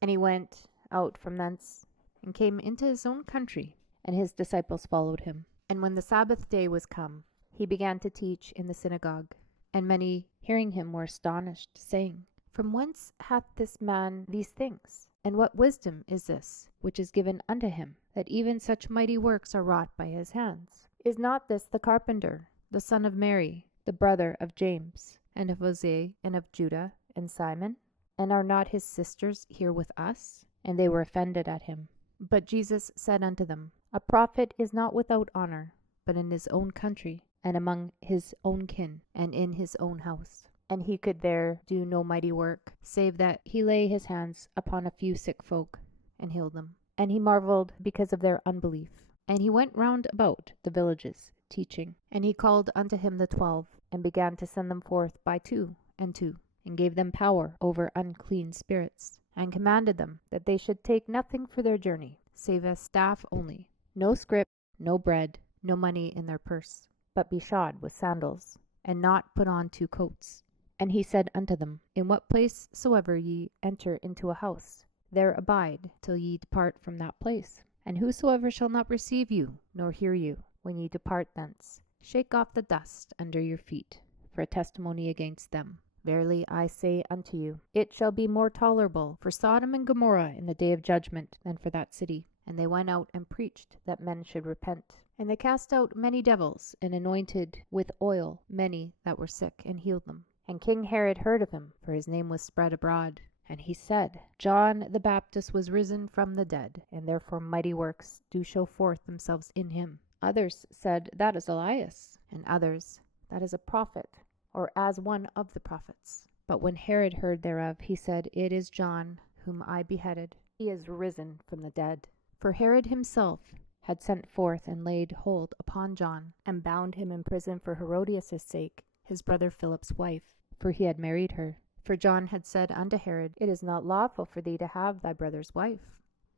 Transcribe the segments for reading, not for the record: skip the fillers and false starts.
And he went out from thence, and came into his own country, and his disciples followed him. And when the Sabbath day was come, he began to teach in the synagogue. And many hearing him were astonished, saying, From whence hath this man these things? And what wisdom is this which is given unto him, that even such mighty works are wrought by his hands? Is not this the carpenter, the son of Mary, the brother of James, and of Jose, and of Judah, and Simon? And are not his sisters here with us? And they were offended at him. But Jesus said unto them, A prophet is not without honor, but in his own country, and among his own kin, and in his own house. And he could there do no mighty work, save that he lay his hands upon a few sick folk, and healed them. And he marveled because of their unbelief. And he went round about the villages, teaching. And he called unto him the 12, and began to send them forth by 2 and 2, and gave them power over unclean spirits, and commanded them that they should take nothing for their journey, save a staff only, no scrip, no bread, no money in their purse, but be shod with sandals, and not put on 2 coats. And he said unto them, In what place soever ye enter into a house, there abide till ye depart from that place. And whosoever shall not receive you, nor hear you, when ye depart thence, shake off the dust under your feet, for a testimony against them. Verily I say unto you, it shall be more tolerable for Sodom and Gomorrah in the day of judgment than for that city. And they went out and preached that men should repent. And they cast out many devils, and anointed with oil many that were sick, and healed them. And King Herod heard of him, for his name was spread abroad. And he said, John the Baptist was risen from the dead, and therefore mighty works do show forth themselves in him. Others said, That is Elias. And others, That is a prophet, or as one of the prophets. But when Herod heard thereof, he said, It is John, whom I beheaded. He is risen from the dead. For Herod himself had sent forth and laid hold upon John, and bound him in prison for Herodias' sake, his brother Philip's wife, for he had married her. For John had said unto Herod, It is not lawful for thee to have thy brother's wife.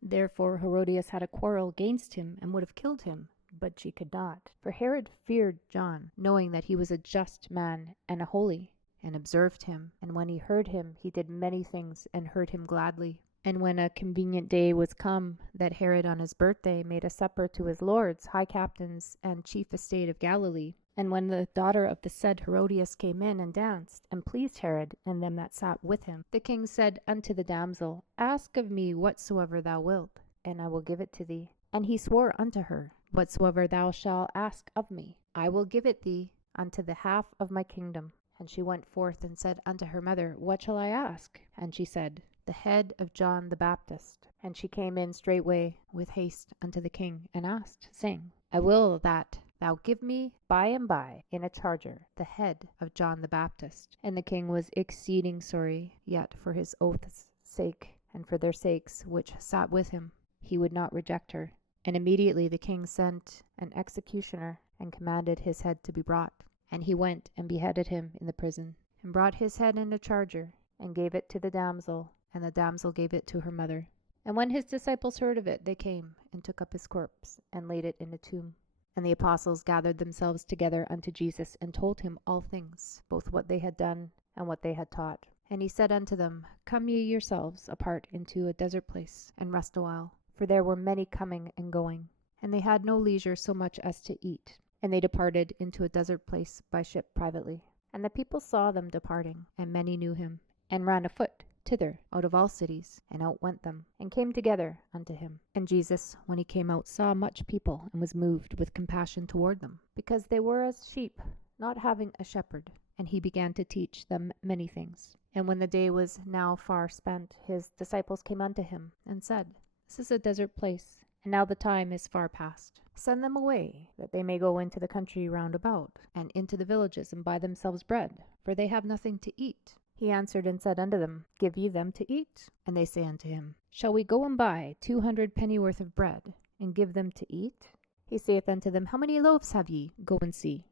Therefore Herodias had a quarrel against him, and would have killed him, but she could not. For Herod feared John, knowing that he was a just man and a holy, and observed him. And when he heard him, he did many things, and heard him gladly. And when a convenient day was come, that Herod on his birthday made a supper to his lords, high captains, and chief estate of Galilee. And when the daughter of the said Herodias came in and danced, and pleased Herod and them that sat with him, the king said unto the damsel, Ask of me whatsoever thou wilt, and I will give it to thee. And he swore unto her, Whatsoever thou shalt ask of me, I will give it thee unto the half of my kingdom. And she went forth and said unto her mother, What shall I ask? And she said, The head of John the Baptist. And she came in straightway with haste unto the king, and asked, saying, I will that thou give me by and by in a charger the head of John the Baptist. And the king was exceeding sorry, yet for his oath's sake, and for their sakes which sat with him, he would not reject her. And immediately the king sent an executioner, and commanded his head to be brought. And he went and beheaded him in the prison, and brought his head in a charger, and gave it to the damsel, and the damsel gave it to her mother. And when his disciples heard of it, they came, and took up his corpse, and laid it in a tomb. And the apostles gathered themselves together unto Jesus, and told him all things, both what they had done, and what they had taught. And he said unto them, Come ye yourselves apart into a desert place, and rest a while. For there were many coming and going, and they had no leisure so much as to eat. And they departed into a desert place by ship privately. And the people saw them departing, and many knew him, and ran afoot thither out of all cities, and outwent them, and came together unto him. And Jesus, when he came out, saw much people, and was moved with compassion toward them, because they were as sheep, not having a shepherd. And he began to teach them many things. And when the day was now far spent, his disciples came unto him, and said, This is a desert place, and now the time is far past. Send them away, that they may go into the country round about, and into the villages, and buy themselves bread, for they have nothing to eat. He answered and said unto them, Give ye them to eat. And they say unto him, Shall we go and buy 200 pennyworth of bread, and give them to eat? He saith unto them, How many loaves have ye? Go and see.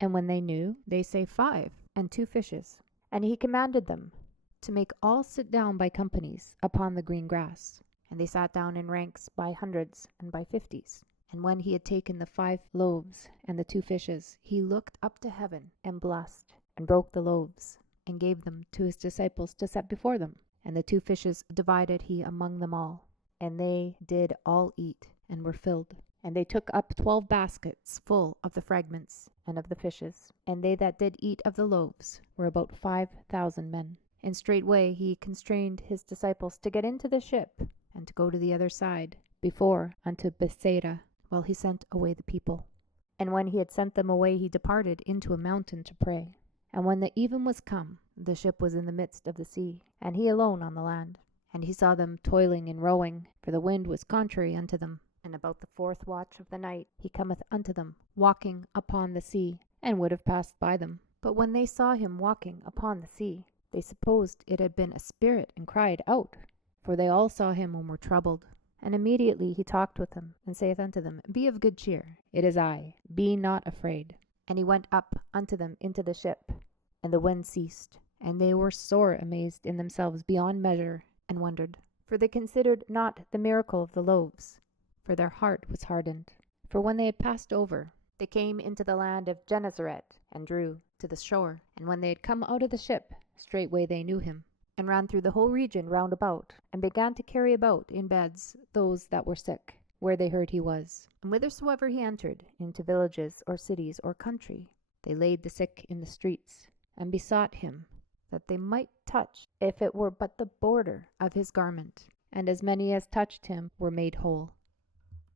And when they knew, they say, 5, and 2 fishes. And he commanded them to make all sit down by companies upon the green grass. And they sat down in ranks by hundreds and by 50s. And when he had taken the 5 loaves and the 2 fishes, he looked up to heaven, and blessed, and broke the loaves, and gave them to his disciples to set before them. And the 2 fishes divided he among them all. And they did all eat, and were filled. And they took up 12 baskets full of the fragments and of the fishes. And they that did eat of the loaves were about 5,000 men. And straightway he constrained his disciples to get into the ship, and to go to the other side, before unto Bethsaida, while he sent away the people. And when he had sent them away, he departed into a mountain to pray. And when the even was come, the ship was in the midst of the sea, and he alone on the land. And he saw them toiling and rowing, for the wind was contrary unto them. And about the 4th watch of the night he cometh unto them, walking upon the sea, and would have passed by them. But when they saw him walking upon the sea, they supposed it had been a spirit, and cried out, for they all saw him and were troubled. And immediately he talked with them, and saith unto them, Be of good cheer, it is I, be not afraid. And he went up unto them into the ship, and the wind ceased. And they were sore amazed in themselves beyond measure, and wondered. For they considered not the miracle of the loaves, for their heart was hardened. For when they had passed over, they came into the land of Gennesaret, and drew to the shore. And when they had come out of the ship, straightway they knew him, and ran through the whole region round about, and began to carry about in beds those that were sick, where they heard he was. And whithersoever he entered, into villages or cities or country, they laid the sick in the streets, and besought him that they might touch, if it were but the border of his garment. And as many as touched him were made whole.